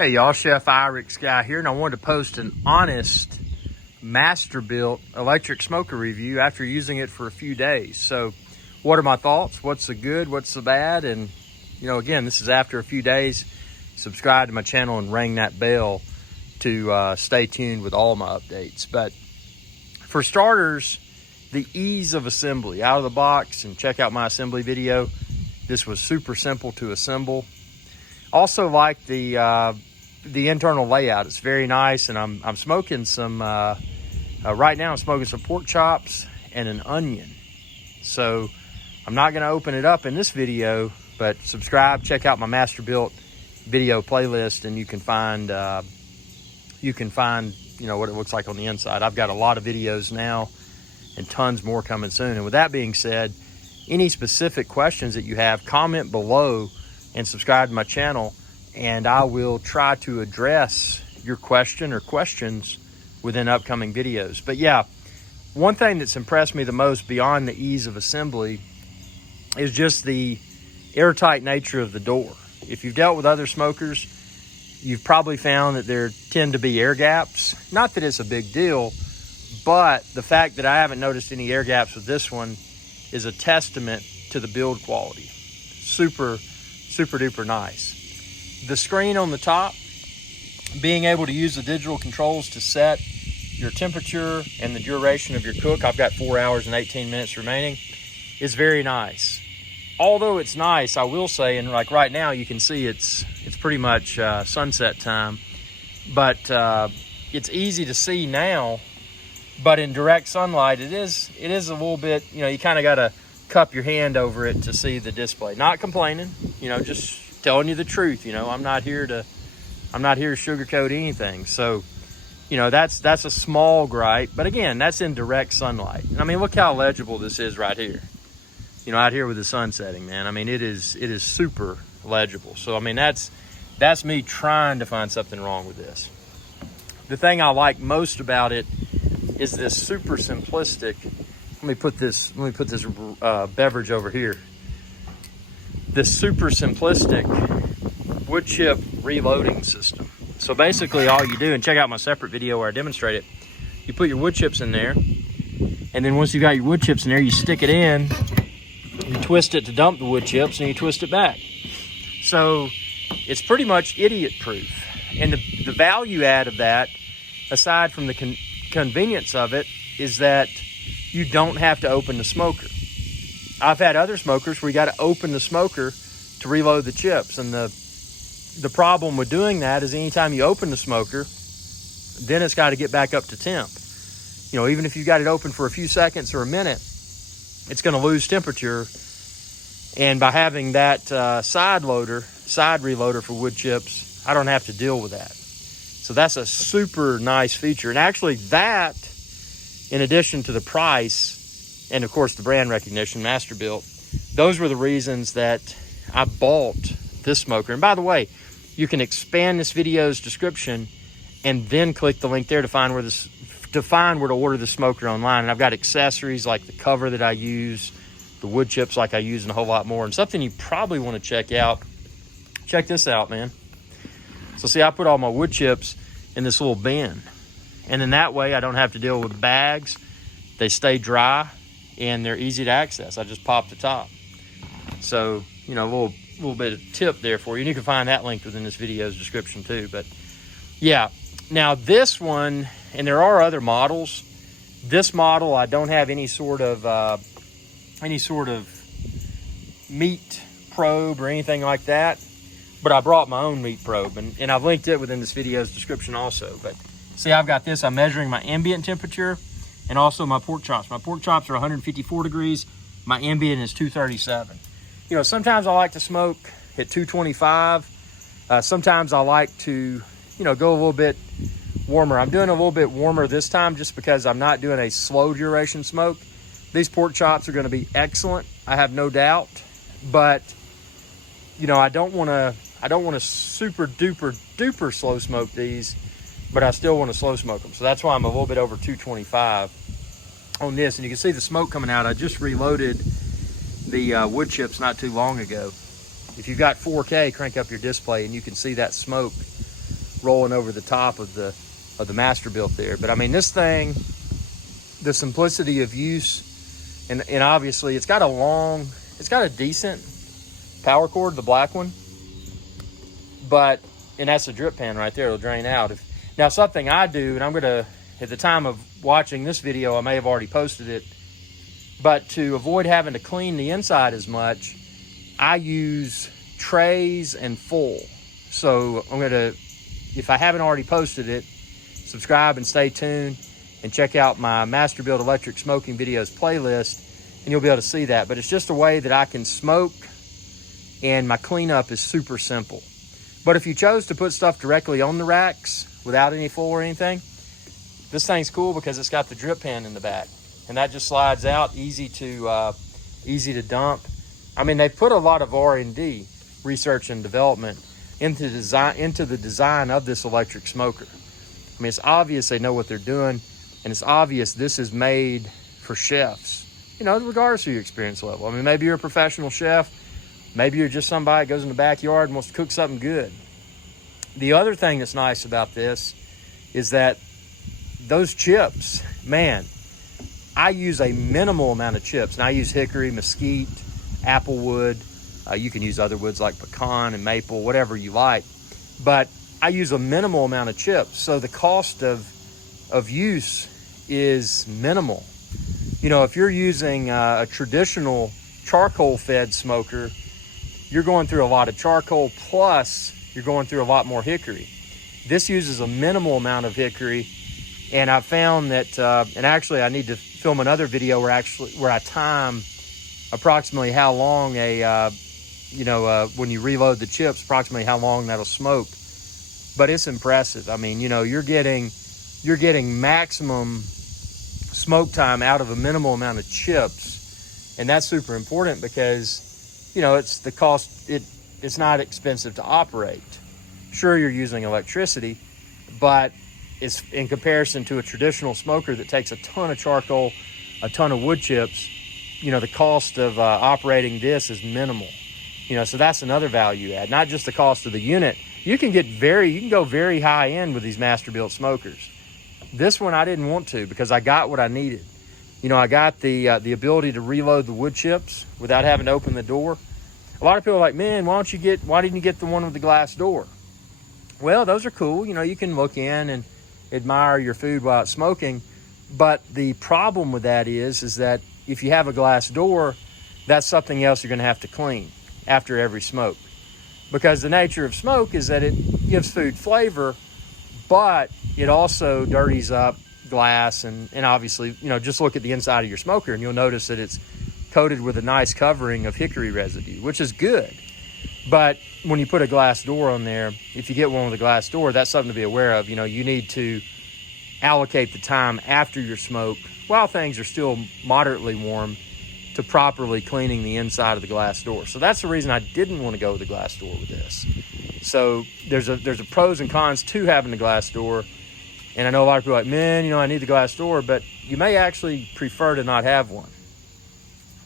Hey y'all, Chef IrixGuy here, and I wanted to post an honest Masterbuilt electric smoker review after using it for a few days. So what are my thoughts? What's the good? What's the bad? And again, this is after a few days. Subscribe to my channel and ring that bell to stay tuned with all my updates. But for starters, the ease of assembly out of the box, and check out my assembly video. This was super simple to assemble. Also like the internal layout. It's very nice, and I'm smoking some right now. I'm smoking some pork chops and an onion. So I'm not going to open it up in this video, but subscribe, check out my Masterbuilt video playlist, and you can find what it looks like on the inside. I've got a lot of videos now and tons more coming soon. And with that being said, any specific questions that you have, comment below and subscribe to my channel, and I will try to address your question or questions within upcoming videos. But yeah, one thing that's impressed me the most beyond the ease of assembly is just the airtight nature of the door. If you've dealt with other smokers, you've probably found that there tend to be air gaps. Not that it's a big deal, but the fact that I haven't noticed any air gaps with this one is a testament to the build quality. Super, super duper nice. The screen on the top, being able to use the digital controls to set your temperature and the duration of your cook. I've got 4 hours and 18 minutes remaining. Is very nice. Although it's nice, I will say, and like right now you can see it's pretty much sunset time, but it's easy to see now. But in direct sunlight, it is a little bit, you kind of got to cup your hand over it to see the display. Not complaining, just telling you the truth. I'm not here to sugarcoat anything. So, that's a small gripe. But again, that's in direct sunlight. I mean, look how legible this is right here. Out here with the sun setting, man. I mean, it is super legible. So, I mean, that's me trying to find something wrong with this. The thing I like most about it is this super simplistic. Let me put this beverage over here. This super simplistic wood chip reloading system. So basically all you do, and check out my separate video where I demonstrate it, you put your wood chips in there, and then once you got your wood chips in there, you stick it in, you twist it to dump the wood chips, and you twist it back. So it's pretty much idiot proof. And the value add of that, aside from the convenience of it, is that you don't have to open the smoker. I've had other smokers where you got to open the smoker to reload the chips, and the problem with doing that is anytime you open the smoker, then it's got to get back up to temp. Even if you got it open for a few seconds or a minute, it's going to lose temperature. And by having that side reloader for wood chips, I don't have to deal with that. So that's a super nice feature. And actually that, in addition to the price, and of course the brand recognition, Masterbuilt, those were the reasons that I bought this smoker. And by the way, you can expand this video's description and then click the link there to find where to order the smoker online. And I've got accessories like the cover that I use, the wood chips like I use, and a whole lot more. And something you probably want to check out. Check this out, man. So see, I put all my wood chips in this little bin. And then that way I don't have to deal with bags. They stay dry and they're easy to access. I just pop the top. So, a little bit of tip there for you. And you can find that link within this video's description too. But yeah, now this one, and there are other models. This model, I don't have any sort of meat probe or anything like that. But I brought my own meat probe, and I've linked it within this video's description also. But see, I've got this. I'm measuring my ambient temperature and also my pork chops. My pork chops are 154 degrees. My ambient is 237. Sometimes I like to smoke at 225. Sometimes I like to, go a little bit warmer. I'm doing a little bit warmer this time just because I'm not doing a slow duration smoke. These pork chops are going to be excellent, I have no doubt. But, I don't want to super duper slow smoke these, but I still want to slow smoke them. So that's why I'm a little bit over 225 on this. And you can see the smoke coming out. I just reloaded the wood chips not too long ago. If you've got 4K, crank up your display and you can see that smoke rolling over the top of the Masterbuilt there. But I mean, this thing, the simplicity of use, and obviously it's got a decent power cord, the black one, and that's a drip pan right there. It'll drain out. Now something I do, and I'm gonna, at the time of watching this video, I may have already posted it, but to avoid having to clean the inside as much, I use trays and full. So I'm gonna, if I haven't already posted it, subscribe and stay tuned and check out my Masterbuilt electric smoking videos playlist, and you'll be able to see that. But it's just a way that I can smoke, and my cleanup is super simple. But if you chose to put stuff directly on the racks without any full or anything, this thing's cool because it's got the drip pan in the back, and that just slides out, easy to dump. I mean, they put a lot of R&D, research and development, into the design of this electric smoker. I mean, it's obvious they know what they're doing, and it's obvious this is made for chefs, you know, regardless of your experience level. I mean, maybe you're a professional chef, maybe you're just somebody that goes in the backyard and wants to cook something good. The other thing that's nice about this is that those chips, man, I use a minimal amount of chips. And I use hickory, mesquite, applewood. You can use other woods like pecan and maple, whatever you like. But I use a minimal amount of chips. So the cost of use is minimal. You know, if you're using a traditional charcoal-fed smoker, you're going through a lot of charcoal, plus you're going through a lot more hickory. This uses a minimal amount of hickory, and I found that, and actually I need to film another video where I time approximately how long when you reload the chips, approximately how long that'll smoke. But it's impressive. I mean, you know, you're getting maximum smoke time out of a minimal amount of chips, and that's super important because, you know, it's the cost. It's not expensive to operate. Sure, you're using electricity, but it's in comparison to a traditional smoker that takes a ton of charcoal, a ton of wood chips. You know, the cost of operating this is minimal. You know, so that's another value add. Not just the cost of the unit. You can go very high end with these Masterbuilt smokers. This one I didn't want to because I got what I needed. You know, I got the ability to reload the wood chips without having to open the door. A lot of people are like, man, why didn't you get the one with the glass door? Well, those are cool. You know, you can look in and admire your food while it's smoking. But the problem with that is that if you have a glass door, that's something else you're going to have to clean after every smoke. Because the nature of smoke is that it gives food flavor, but it also dirties up glass. And obviously, you know, just look at the inside of your smoker and you'll notice that it's coated with a nice covering of hickory residue, which is good. But when you put a glass door on there, if you get one with a glass door, that's something to be aware of. You know, you need to allocate the time after your smoke while things are still moderately warm to properly cleaning the inside of the glass door. So that's the reason I didn't want to go with the glass door with this. So there's a pros and cons to having the glass door. And I know a lot of people are like, man, you know, I need the glass door, but you may actually prefer to not have one.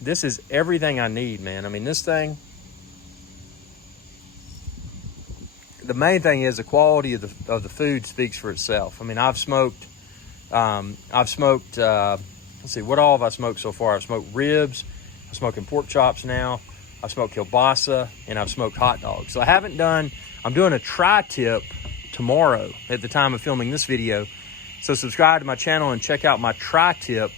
This is everything I need, man. I mean, this thing, the main thing is the quality of the food speaks for itself. I mean, I've smoked, let's see, what all have I smoked so far? I've smoked ribs, I'm smoking pork chops now, I've smoked kielbasa, and I've smoked hot dogs. So I'm doing a tri-tip tomorrow at the time of filming this video. So subscribe to my channel and check out my tri-tip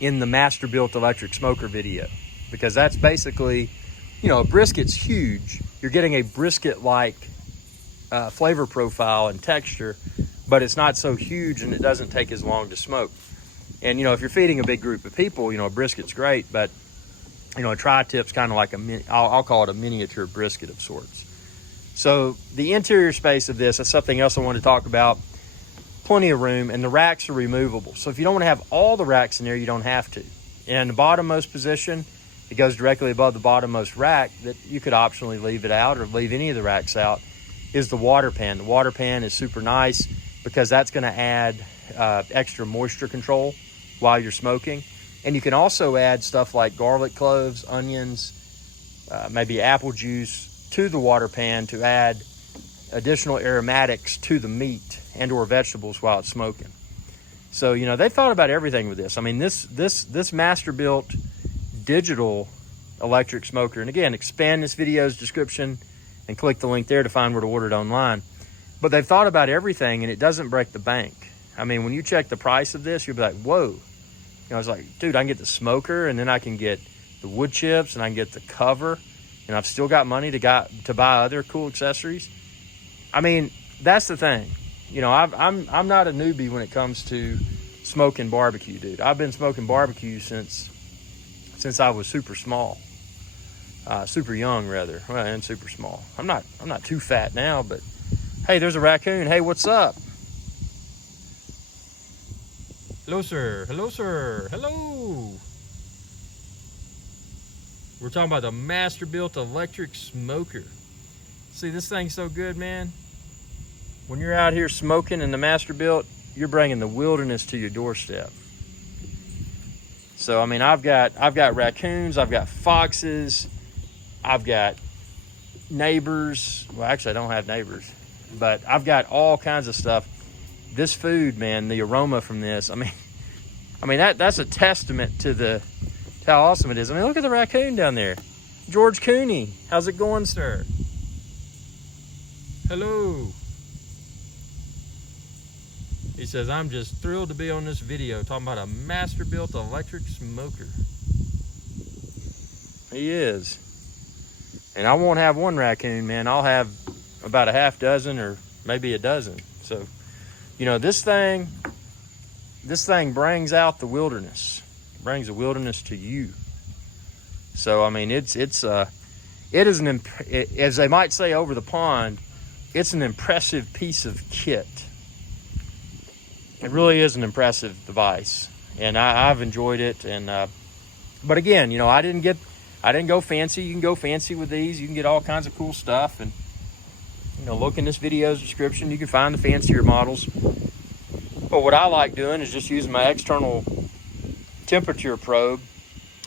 in the Masterbuilt electric smoker video, because that's basically, you know, a brisket's huge. You're getting a brisket-like flavor profile and texture, but it's not so huge and it doesn't take as long to smoke. And, you know, if you're feeding a big group of people, you know, a brisket's great, but, you know, a tri-tip's kind of like I'll call it a miniature brisket of sorts. So the interior space of this is something else I want to talk about. Plenty of room, and the racks are removable. So if you don't want to have all the racks in there, you don't have to. And the bottommost position, it goes directly above the bottommost rack that you could optionally leave it out or leave any of the racks out, is the water pan. The water pan is super nice because that's going to add extra moisture control while you're smoking. And you can also add stuff like garlic cloves, onions, maybe apple juice to the water pan to add additional aromatics to the meat and or vegetables while it's smoking. So, you know, they thought about everything with this. I mean, this Masterbuilt digital electric smoker, and again, expand this video's description and click the link there to find where to order it online. But they've thought about everything, and it doesn't break the bank. I mean, when you check the price of this, you'll be like, whoa. You know, I was like, dude, I can get the smoker, and then I can get the wood chips, and I can get the cover, and I've still got money to buy other cool accessories. I mean, that's the thing. You know, I'm not a newbie when it comes to smoking barbecue, dude. I've been smoking barbecue since I was super small, super young rather, well, and super small. I'm not too fat now, but hey, there's a raccoon. Hey, what's up? Hello, sir. Hello, sir. Hello. We're talking about the Masterbuilt electric smoker. See, this thing's so good, man. When you're out here smoking in the Masterbuilt, you're bringing the wilderness to your doorstep. So, I mean, I've got raccoons, I've got foxes, I've got neighbors. Well, actually, I don't have neighbors, but I've got all kinds of stuff. This food, man, the aroma from this, I mean that's a testament to how awesome it is. I mean, look at the raccoon down there. George Cooney, how's it going, sir? Hello. He says, I'm just thrilled to be on this video talking about a Masterbuilt electric smoker. He is. And I won't have one raccoon, man. I'll have about a half dozen or maybe a dozen. So, you know, this thing brings out the wilderness. It brings the wilderness to you. So, I mean, it is as they might say over the pond, it's an impressive piece of kit. It really is an impressive device, and I've enjoyed it. And but again, you know, I didn't go fancy. You can go fancy with these. You can get all kinds of cool stuff, and you know, look in this video's description. You can find the fancier models. But what I like doing is just using my external temperature probe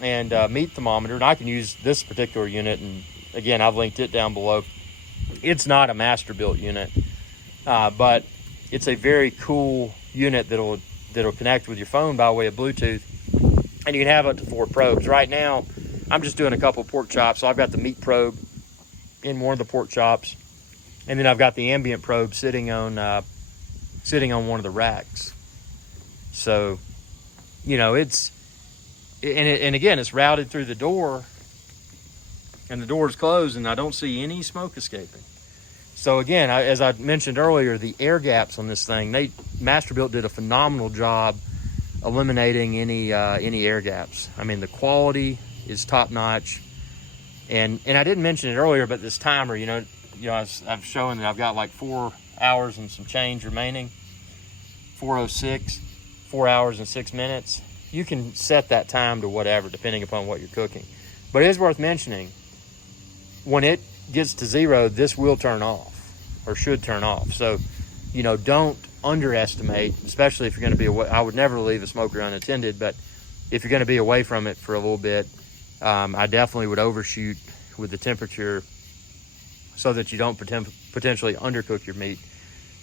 and meat thermometer, and I can use this particular unit. And again, I've linked it down below. It's not a Masterbuilt unit, but it's a very cool unit that'll connect with your phone by way of Bluetooth, and you can have up to 4 probes. Right now, I'm just doing a couple of pork chops, so I've got the meat probe in one of the pork chops, and then I've got the ambient probe sitting on one of the racks. So, you know, and again, it's routed through the door, and the door is closed, and I don't see any smoke escaping. So again, as I mentioned earlier, the air gaps on this thing, Masterbuilt did a phenomenal job eliminating any air gaps. I mean, the quality is top notch, and I didn't mention it earlier, but this timer, you know, I've shown that I've got like 4 hours and some change remaining, 4:06, 4 hours and 6 minutes. You can set that time to whatever, depending upon what you're cooking. But it is worth mentioning, when it gets to 0, this will turn off, or should turn off. So, you know, don't underestimate, especially if you're going to be away. I would never leave a smoker unattended, but if you're going to be away from it for a little bit, I definitely would overshoot with the temperature so that you don't potentially undercook your meat.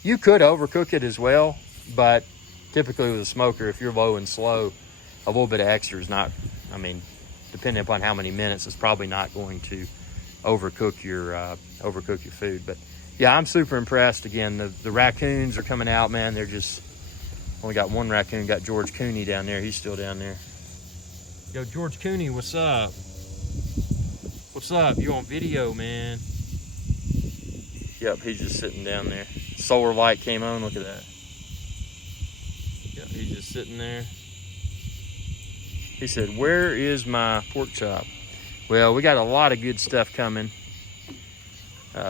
You could overcook it as well, but typically with a smoker, if you're low and slow, a little bit of extra is not, I mean, depending upon how many minutes, it's probably not going to overcook your food. But yeah, I'm super impressed. Again, the raccoons are coming out, man. They're just, only got one raccoon, got George Cooney down there. He's still down there. Yo, George Cooney, what's up? What's up? You on video, man? Yep, he's just sitting down there. Solar light came on, look at that. Yep, he's just sitting there. He said, where is my pork chop? Well, we got a lot of good stuff coming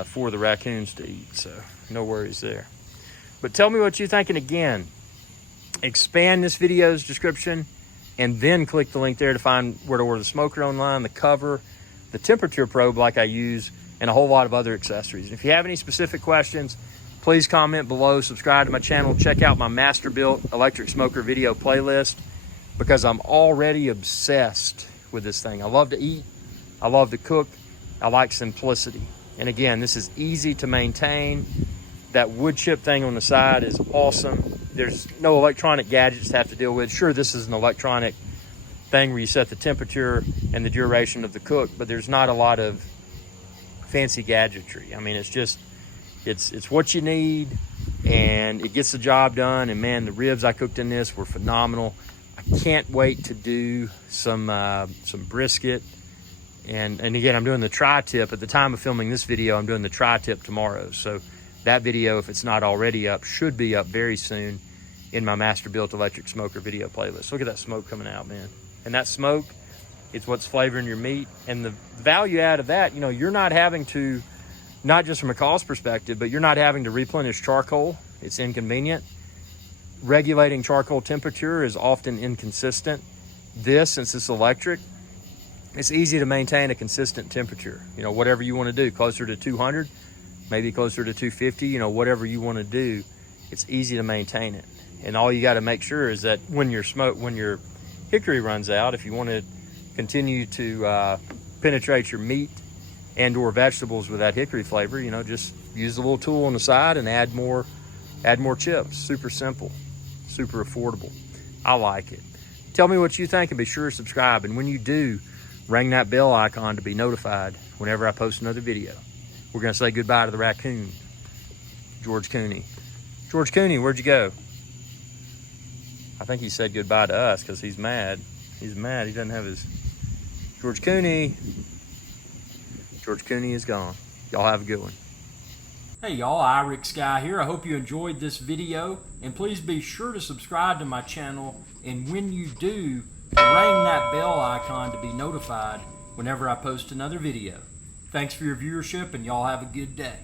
for the raccoons to eat, so no worries there. But tell me what you're thinking. Again, expand this video's description and then click the link there to find where to order the smoker online, the cover, the temperature probe like I use, and a whole lot of other accessories. And if you have any specific questions, please comment below, subscribe to my channel, check out my Masterbuilt electric smoker video playlist, because I'm already obsessed with this thing. I love to eat, I love to cook, I like simplicity. And again, this is easy to maintain. That wood chip thing on the side is awesome. There's no electronic gadgets to have to deal with. Sure, this is an electronic thing where you set the temperature and the duration of the cook, but there's not a lot of fancy gadgetry. I mean, it's just, it's what you need, and it gets the job done. And man, the ribs I cooked in this were phenomenal. I can't wait to do some brisket. And again, I'm doing the tri-tip. At the time of filming this video, I'm doing the tri-tip tomorrow. So that video, if it's not already up, should be up very soon in my Masterbuilt electric smoker video playlist. Look at that smoke coming out, man. And that smoke, it's what's flavoring your meat. And the value add of that, you know, you're not having to, not just from a cost perspective, but you're not having to replenish charcoal. It's inconvenient. Regulating charcoal temperature is often inconsistent. This, since it's electric, it's easy to maintain a consistent temperature. You know, whatever you want to do, closer to 200, maybe closer to 250, you know, whatever you want to do, it's easy to maintain it. And all you got to make sure is that when your hickory runs out, if you want to continue to penetrate your meat and or vegetables with that hickory flavor, you know, just use the little tool on the side and add more chips. Super simple, super affordable. I like it. Tell me what you think, and be sure to subscribe. And when you do, ring that bell icon to be notified whenever I post another video. We're gonna say goodbye to the raccoon, George Cooney. George Cooney, where'd you go? I think he said goodbye to us because he's mad. He's mad, he doesn't have his... George Cooney. George Cooney is gone. Y'all have a good one. Hey y'all, IrixGuy here. I hope you enjoyed this video, and please be sure to subscribe to my channel, and when you do, ring that bell icon to be notified whenever I post another video. Thanks for your viewership, and y'all have a good day.